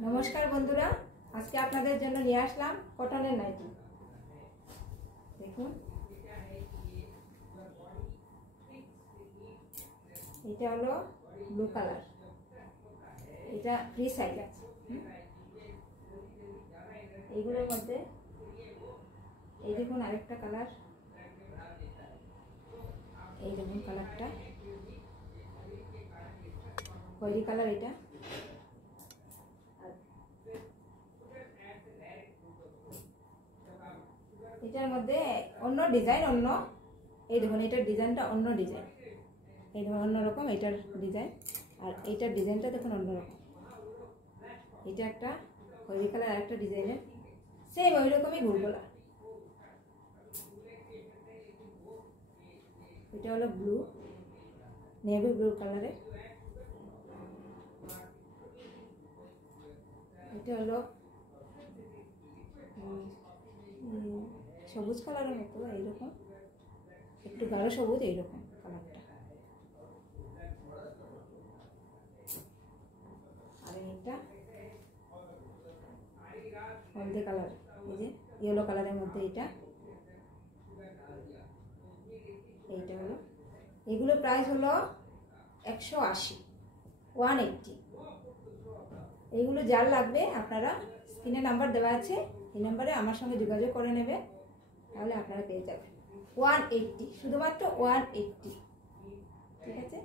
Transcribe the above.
नमस्कार बंधुरा आज के आपनादेर जन्य निये आसलाम कटनेर नाइटी देखुन এটা হলো ব্লু কালার এটা ফ্রি সাইজ আছে এইগুলোর মধ্যে এই দেখুন আরেকটা কালার এই দেখুন কালারটা খয়েরি কালার এটা এটার মধ্যে অন্য ডিজাইন অন্য এই দেখুন এটার ডিজাইনটা অন্য ডিজাইন এই দেখুন অন্যরকম এটার ডিজাইন আর এটার ডিজাইনটা দেখুন অন্যরকম এটা একটা খয়েরি কালার আর একটা ডিজাইনের সেম ওই রকমই গোলগোলা এটা হলো ব্লু নেভি ব্লু কালারের এটা হলো সবুজ কালারের মতো এইরকম একটু গাঢ় সবুজ এইরকম কালারটা আর এটা হলদে কালার এই যে ইয়েলো কালারের মধ্যে এটা এইটা হলো এগুলো প্রাইস হলো 180 180 এইগুলো যার লাগবে আপনারা স্ক্রিনে নাম্বার দেওয়া আছে এই নম্বরে আমার সঙ্গে যোগাযোগ করে নেবে তাহলে আপনারা পেয়ে যাবেন 180 শুধুমাত্র 180 ঠিক আছে।